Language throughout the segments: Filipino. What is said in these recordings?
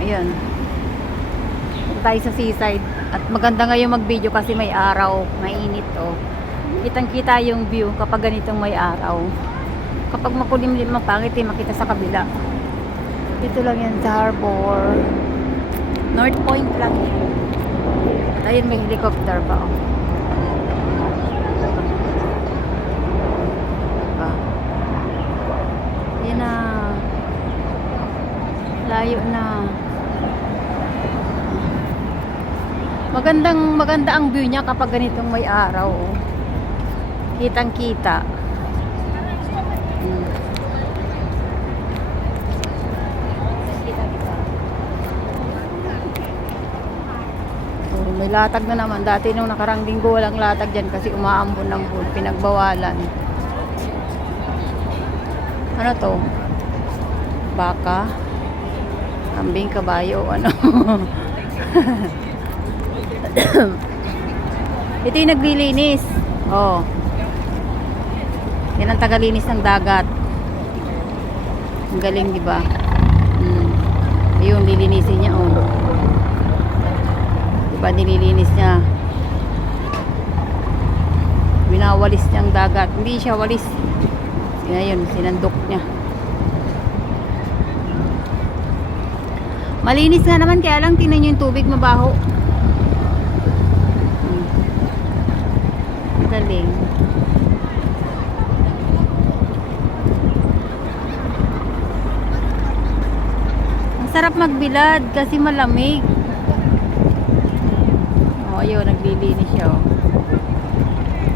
Ayan. Punta tayo sa seaside. At maganda ngayon mag-video kasi may araw. Mainit, oh. Kitang-kita yung view kapag ganitong may araw. Kapag makulimlim, mapangit, makita sa kabila. Dito lang yan sa harbor. North Point lang yan. At ayun, may helicopter pa, oh. Yan na. Layo na. Maganda ang view niya kapag ganitong may araw, oh. Kitang-kita. Oh, may latag na naman. Dati nung nakarang linggo walang latag dyan kasi umaambon ng pool. Pinagbawalan. Ano to? Baka? Kambing, kabayo, ano? Ito yung naglilinis. Oh. Yan ang tagalinis ng dagat. Ang galing, di ba? Ayun, lilinisin niya, oh. Di ba, nililinis niya. Binawalis niya ang dagat. Hindi siya walis. Ayun, sinandok niya. Malinis nga naman, kaya lang tingnan niyo yung tubig mabaho. Galing. Ang sarap magbilad kasi malamig. Oh, ayun, naglilinis siya, oh.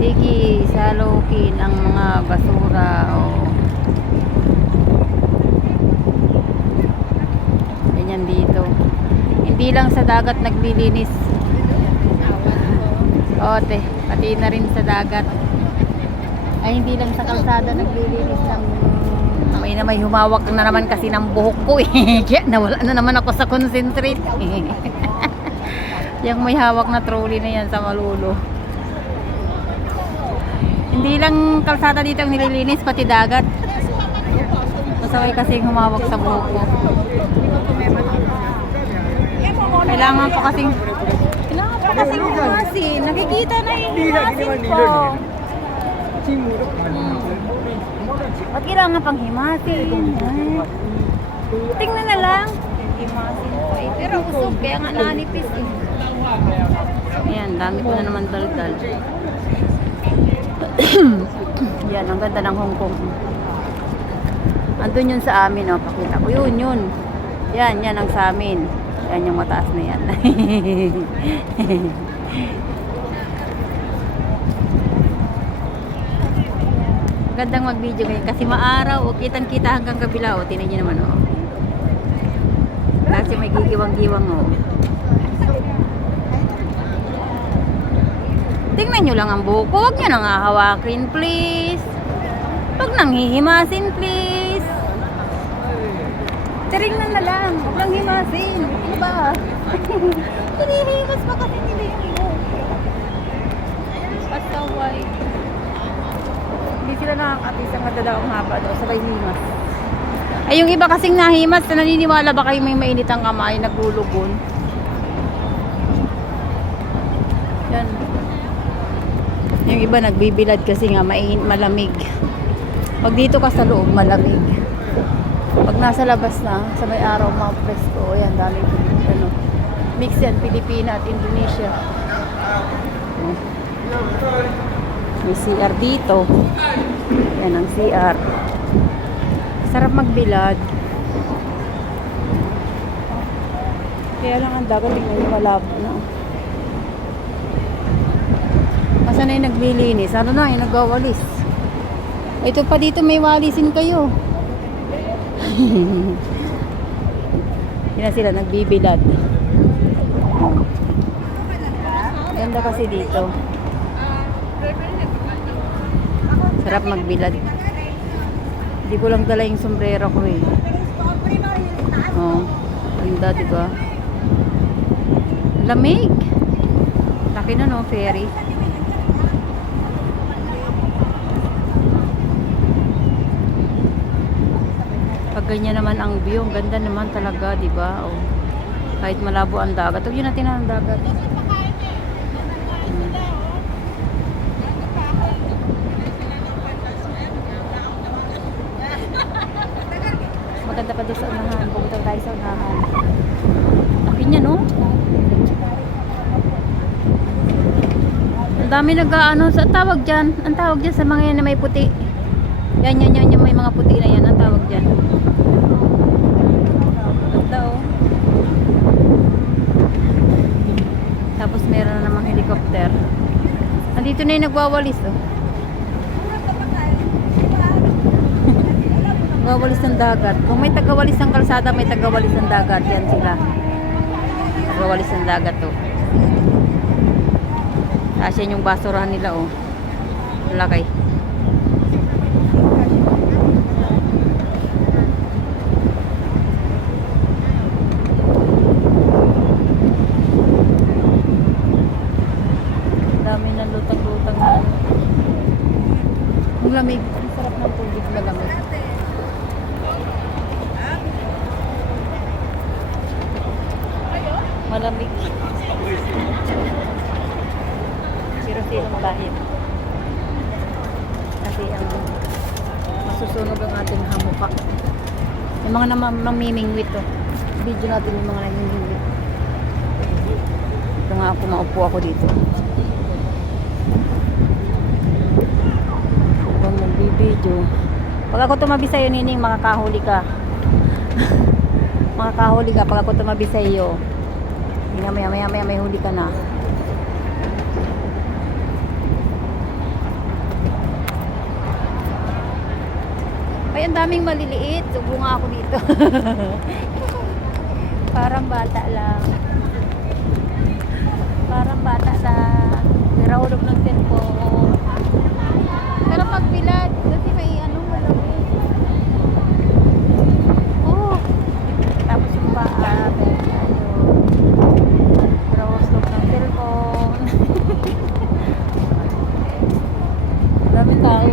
Sige, salukin ang mga basura, oh. Ganyan dito. Hindi lang sa dagat naglilinis. Ote, pati na rin sa dagat. Ay, hindi lang sa kalsada naglilinis ng may humawak na naman kasi ng buhok ko, eh. Kaya nawala na naman ako sa concentrate. Yung may hawak na trolley na yan sa malulo. Hindi lang kalsada dito ang nililinis, pati dagat. Masaway kasi humawak sa buhok ko. Kailangan pa kasing himasin. Nakikita na yung himasin po. Ba't kailangan pang himasin? Tingnan na lang. Himasin po, eh. Pero usog, kaya nga nanipis, eh. Ayan, dami ko na naman daldal. Yan, ang ganda ng Hong Kong. Andun yun sa amin, oh. Pakita ko. Yun. Yan ang sa amin. Yan yung mataas na yan. Gandang mag-video ngayon kasi maaraw, o kitang-kita hanggang kabila, o. Tingnan niyo naman, o. Kasi may gigiwang-giwang, o. Tingnan nyo lang ang buko. Huwag nyo nang hahawakin, please. Huwag nang hihimasin, please. Tingnan na lang. Huwag lang himasin. Ano ba? Hinihimas pa kasi nila yung buko. Pasaway. Hindi sila nakakatis ang madalawang haba daw. Sabay himas. Ay, yung iba kasing nahimas, naniniwala ba kayo may mainit ang kamay, nagulugon? Yan. Yung iba nagbibilad kasi nga malamig. Pag dito ka sa loob, malamig. Pag nasa labas na, sa may araw, mga presko, ayan, dami ano, mix yan, Pilipina at Indonesia. May CR dito. Yan ang CR. Sarap magbilad. Kaya lang ang dagat, tingnan yung malabo na. Asa na yung naglilinis? Ano na yung nagwawalis? Ito pa dito may walisin kayo. Hindi na sila nagbibilad. Ganda kasi dito. Sarap magbilad. Hindi ko lang dala yung sombrero ko, eh. Oh, ganda, diba? Lamig. Laki na, no, ferry. Pag ganyan naman ang view, ang ganda naman talaga, di ba? Oh. Kahit malabo ang dagat. Huwag yun natin ang dagat. Maganda pa doon sa unahan. Pumunta tayo sa unahan. Laki niya, no? Ang dami nag-ano sa tawag dyan. Ang tawag dyan sa mga yan na may puti. Yan, yung may mga puti na yan. Ang tawag dyan. Ganda, oh. Tapos meron na namang helicopter. Nandito na yung nagwawalis, oh. Nagwawalis ng dagat. Kung may tagawalis ng kalsada, may tagawalis ng dagat. Yan sila. Nagwawalis ng dagat, oh. Tapos yan yung basurahan nila, oh. Laki. Dami ng lutang-lutang na. Ang lamig. Ang sarap ng tubig na lamig. Malamig. Siro-sirong bahid. Kasi ang masusunog ang ating hamuka. Yung mga namimingwit to. Video natin yung mga namimingwit. Ito nga ako, maupo ako dito. Kung magbibideo. Pag ako tumabi sa'yo, Nining, makakahuli ka. Makakahuli ka pag ako tumabi sa'yo. Maya may huli ka na. Ay, ang daming maliliit. Subo nga ako dito. Parang bata lang. Parang bata lang. Pirahulog ng cellphone. Pero magbilad. Kasi may malamig. Oh. Tapos yung paa. Pirahulog ng cellphone. Daming tao.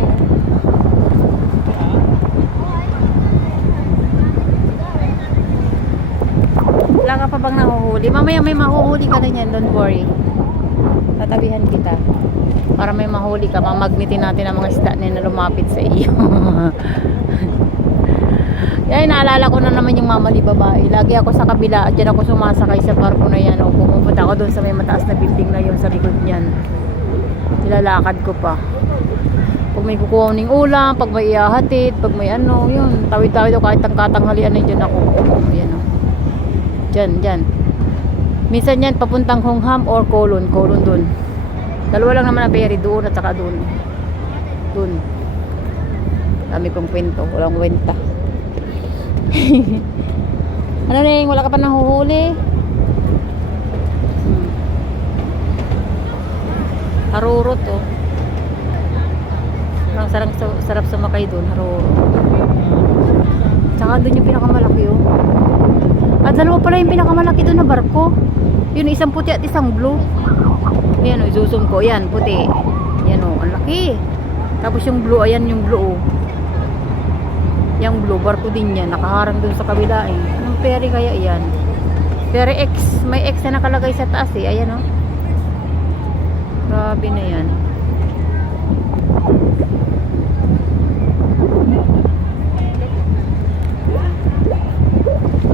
Wala ka pa bang nahuhuli? Mamaya may mahuhuli ka na yan, don't worry. Tatabihan kita. Para may mahuli ka, mamagnitin natin ang mga isda na lumapit sa iyo. Yan, naalala ko na naman yung mamali babae. Lagi ako sa kabila at dyan ako sumasakay sa barko na yan. O pumupunta ako doon sa may mataas na building na yun sa likod niyan. Nilalakad ko pa. Pag may kukuha ng ulam, pag may ihahatid, pag may yun. Tawid-tawid ako kahit ang katanghalian na dyan ako. Yan o. Dyan. Minsan yan, papuntang Hongham or Kolon. Kolon dun. Dalawa lang naman ang ferry doon at saka doon. Doon. Dami kong kwento. Walang kwenta. Ano Neng? Wala ka pa nahuhuli? Harurot oh. Ang sarap sumakay doon. Harurot. Saka doon yung pinakamalaki oh. At dalawa pala yung pinakamalaki doon na barko. Yun, isang puti at isang blue. Ayan o, zoom ko. Yan, puti. Yan o, ang laki. Tapos yung blue, ayan yung blue o. Yung blue, barko din yan. Nakaharang doon sa kabila eh. Anong ferry kaya yan? Ferry X. May X na nakalagay sa taas eh. Ayan o. Grabe na yan.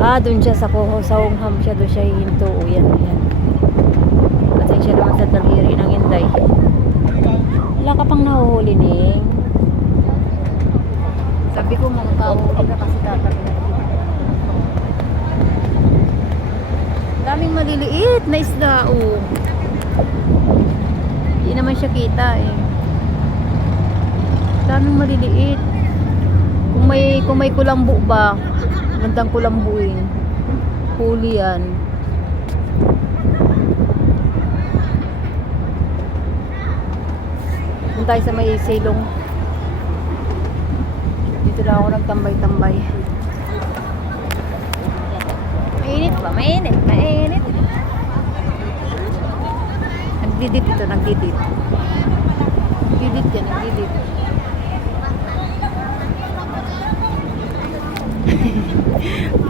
Doon siya sa Hongham siya, doon siya hinto. Yan. Kasi siya naman sa daliri ng Inday. Wala ka pang nahuhuli, Ning. Sabi ko makakahuli ka kasi tatapin. Daming maliliit na isda, oh. Hindi naman siya kita, eh. Daming maliliit. Kung may kulambo ba, gandang kulambuin. Huli yan. Doon tayo sa may silong. Dito lang ako nagtambay-tambay. Mainit ba? Mainit. Nagdidit ito, nagdidit. Nagdidit yan, nagdidit.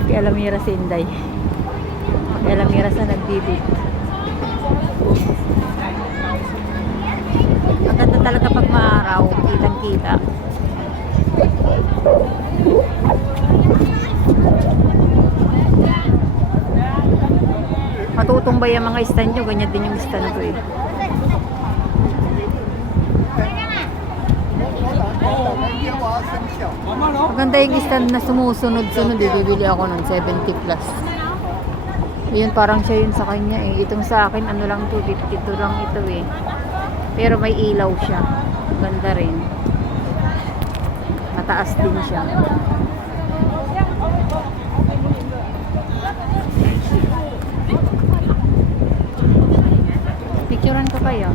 Kaya alamira si Inday. Kaya Lamira sa nagbibit. Ang ganda talaga pag maaraw, kitang-kita. Matutumbay ang mga stand nyo, ganyan din yung stand ko eh. Maganda yung stand na sumusunod-sunod eh. Bibili ako ng 70 plus. Yun parang siya yun sa kanya eh. Itong sa akin ano lang to, 52 lang ito eh. Pero may ilaw siya. Ganda rin. Mataas din siya. Picturean ko kayo.